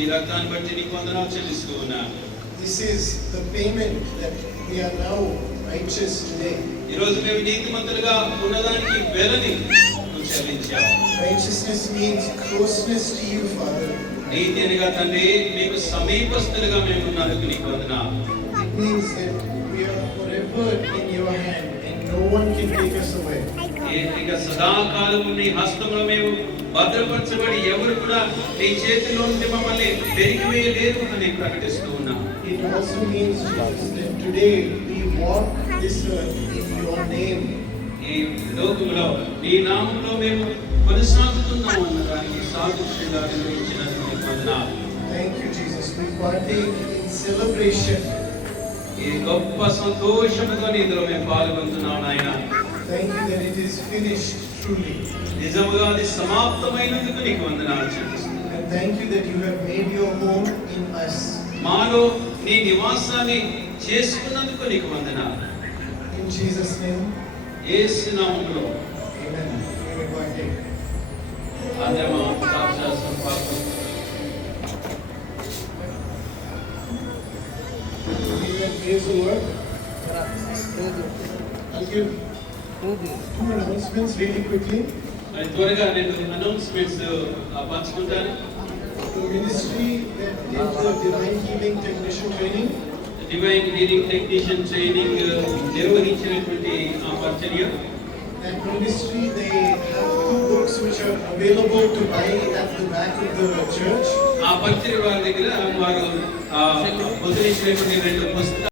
నీ రక్తాన్ని బట్టి నీకు వందనాలు చెల్లిస్తూ ఉన్నాను. This is the payment that we are now righteous today. ఈ రోజు మేము నీతిమంతులుగా ఉన్నదానికి వెలని నువ్వు చెల్లించావు. Righteousness means closeness to you, Father. నీతి అనగా తండ్రి మీకు సమీపస్తులుగా మేము ఉన్నందుకు నీకు వందనాలు. It means that we are forever in your hand and no one can take us away. ఇక సదాకాలం నీ హస్తంలో మేము భద్రపరచబడి ఎవరు కూడా నీ చేతిలో నుండి మమ్మల్ని పెరిగివేయలేరు అని ప్రకటిస్తూ ఉన్నాం. It also means, Jesus, that today we walk this earth in your name. ఈ లోకంలో నీ నామంలో మేము కొనసాగుతున్నాం అన్నదానికి సాదృశ్యంగా నిర్వహించినందుకు నీకు వందనాలు. Thank you, Jesus. We partake in celebration. ఈ గొప్ప సంతోషముతో నీలో మేము పాల్గొంటున్నాం నాయన. Thank you that it is finished truly. నిజముగా అది సమాప్తమైనందుకు నీకు వందనాలు చెల్లిస్తున్నాను. And thank you that you have made your home in us. మాలో నీ నివాసాన్ని చేసుకున్నందుకు నీకు వందనాలు. In Jesus' name, యేసు నామములో amen. We may partake. అందరూ సాక్షాత్సం పాల్గొంటున్నాం. Amen. Praise the Lord. I'll give two announcements really quickly. మరి త్వరగా నేను అనౌన్స్మెంట్స్ పంచుకుంటాను. The ministry that did the divine healing technician training, divine healing technician training నిర్వహించినటువంటి ఆ పరిచర్య, that ministry, they have two books which are available to buy at the back of the church. ఆ పరిచర్య వారి దగ్గర వారు ముద్రించినటువంటి 2 పుస్తకాలు